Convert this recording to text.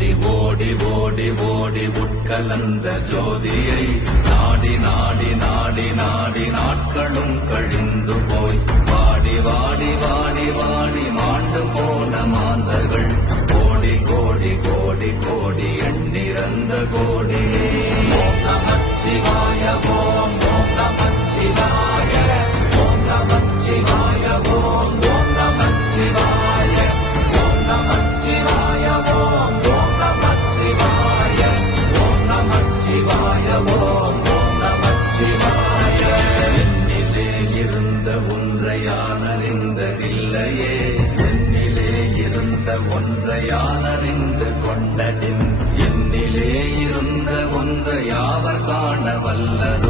ஓடி ஓடி ஓடி ஓடி உட்கலந்த ஜோதியை நாடி நாடி நாடி நாடி நாட்களும் கழிந்து போய் வாடி வாடி வாடி வாடி மாண்டு போன மாந்தர்கள் கோடி கோடி கோடி கோடி எண்ணிறந்த கோடியே ஓம் நமச்சிவாய ஓம் ஓம் நமச்சிவாய ஓம் நமச்சிவாய ஓம் ஓம் நமச்சிவாய ஓம் நமச்சிவாய ஓம் ஓம் நமச்சிவாய ஓம் நமச்சிவாய ஓம் ஓம் நமச்சிவாய என்னிலே இருந்த ஒன்றை யானறிந்ததில்லையே என்னிலே இருந்த ஒன்றை யானறிந்து கொண்டடின் என்னிலே இருந்த ஒன்றை யாவர் காண வல்லதோ